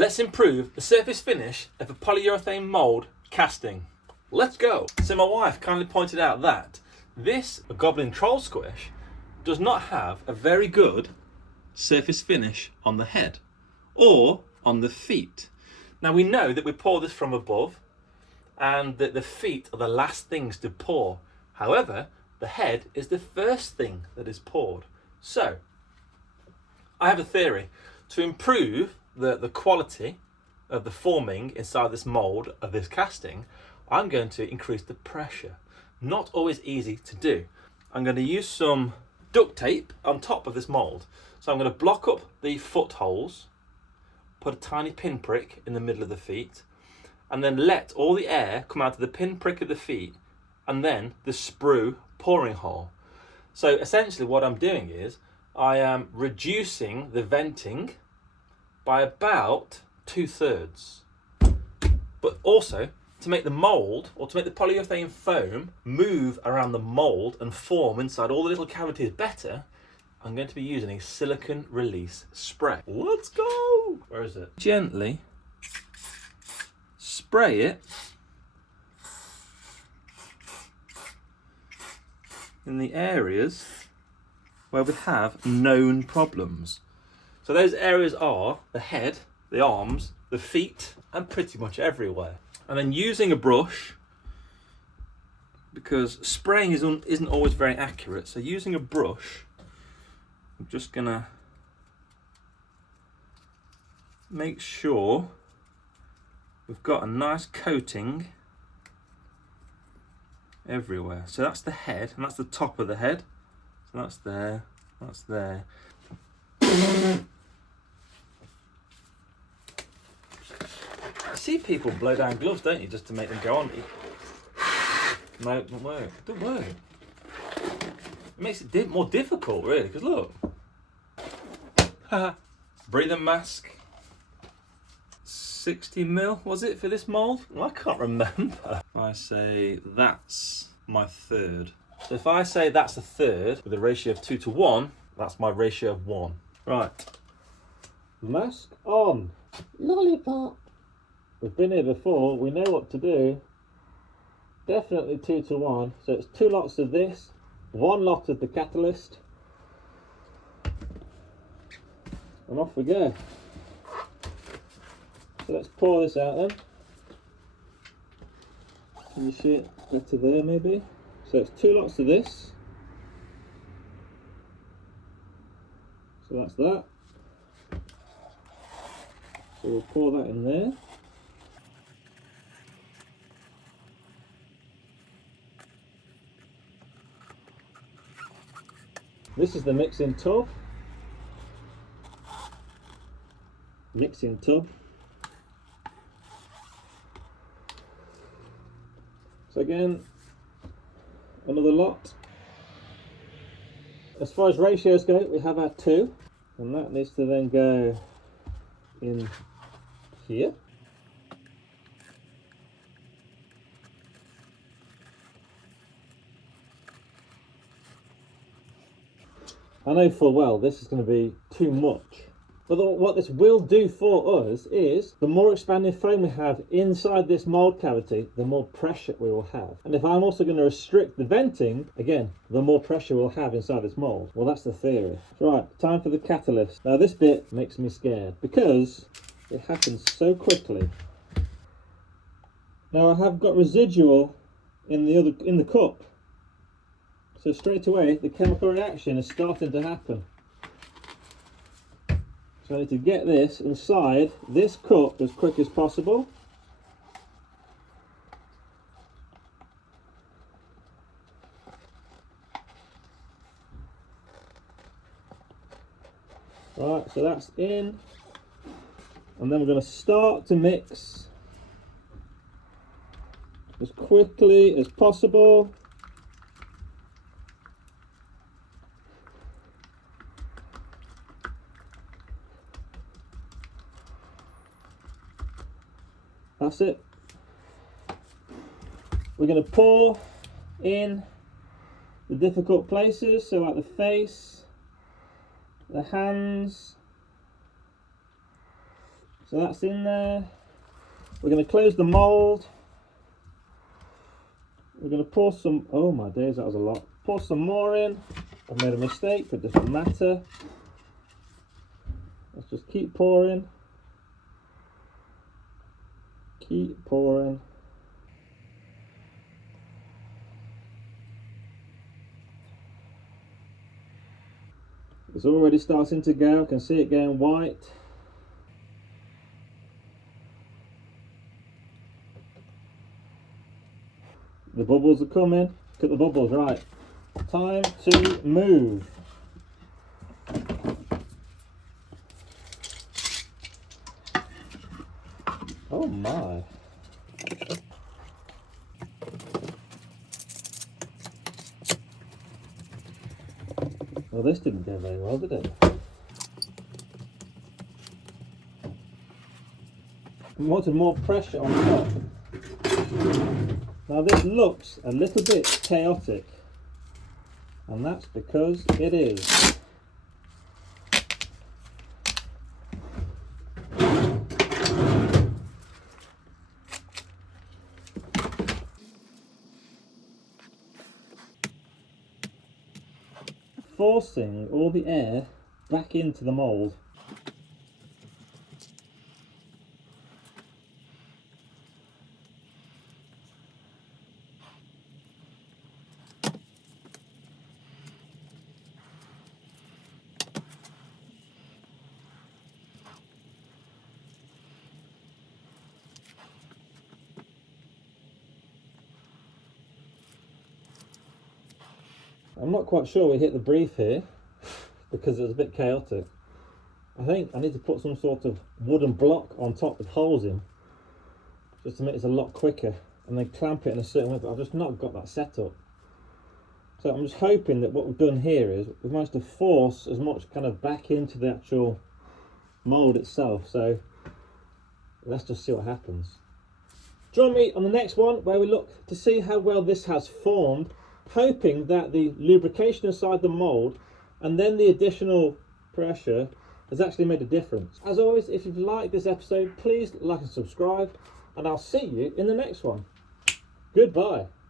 Let's improve the surface finish of a polyurethane mould casting. Let's go. So my wife kindly pointed out that this Goblin Troll Squish does not have a very good surface finish on the head or on the feet. Now we know that we pour this from above and that the feet are the last things to pour. However, the head is the first thing that is poured. So I have a theory to improve the quality of the forming inside this mould of this casting. I'm going to increase the pressure. Not always easy to do. I'm going to use some duct tape on top of this mould. So I'm going to block up the footholes, put a tiny pinprick in the middle of the feet, and then let all the air come out of the pinprick of the feet and then the sprue pouring hole. So essentially what I'm doing is I am reducing the venting by about 2/3. But also to make the mould, or to make the polyurethane foam move around the mould and form inside all the little cavities better, I'm going to be using a silicone release spray. Let's go! Where is it? Gently spray it in the areas where we have known problems. So those areas are the head, the arms, the feet, and pretty much everywhere. And then using a brush, because spraying isn't always very accurate, so using a brush, I'm just gonna make sure we've got a nice coating everywhere. So that's the head, and that's the top of the head. So that's there, that's there. You see people blow down gloves, don't you, just to make them go on? No, it doesn't work. It doesn't work. It makes it more difficult, really, because look. Breathing mask. 60mm, was it, for this mould? Well, I can't remember. I say that's my third. So if I say that's a third with a ratio of 2:1, that's my ratio of 1. Right. Mask on. Lollipop. We've been here before, we know what to do. Definitely 2:1. So it's 2 lots of this, 1 lot of the catalyst. And off we go. So let's pour this out then. Can you see it better there maybe? So it's 2 lots of this. So that's that. So we'll pour that in there. This is the mixing tub. Mixing tub. So again, another lot. As far as ratios go, we have our 2, and that needs to then go in here. I know full well this is going to be too much, but what this will do for us is the more expanded foam we have inside this mould cavity, the more pressure we will have. And if I'm also going to restrict the venting, again, the more pressure we'll have inside this mould. Well, that's the theory. Right, time for the catalyst. Now this bit makes me scared because it happens so quickly. Now I have got residual in the cup. So straight away, the chemical reaction is starting to happen. So I need to get this inside this cup as quick as possible. Right, so that's in. And then we're going to start to mix as quickly as possible. That's it. We're going to pour in the difficult places, so like the face, the hands, So that's in there. We're going to close the mould. We're going to pour some, oh my days, that was a lot. Pour some more in. I've made a mistake, but it doesn't matter. Let's just keep pouring. Keep pouring. It's already starting to go. I can see it going white. The bubbles are coming. Look at the bubbles, right. Time to move. Oh my. Well, this didn't go very well, did it? I wanted more pressure on top. Now this looks a little bit chaotic, and that's because it is. Forcing all the air back into the mould. I'm not quite sure we hit the brief here because it was a bit chaotic. I think I need to put some sort of wooden block on top with holes in just to make this a lot quicker, and then clamp it in a certain way, but I've just not got that set up. So I'm just hoping that what we've done here is we've managed to force as much kind of back into the actual mould itself. So let's just see what happens. Join me on the next one where we look to see how well this has formed, hoping that the lubrication inside the mould and then the additional pressure has actually made a difference. As always, if you've liked this episode, please like and subscribe, and I'll see you in the next one. Goodbye.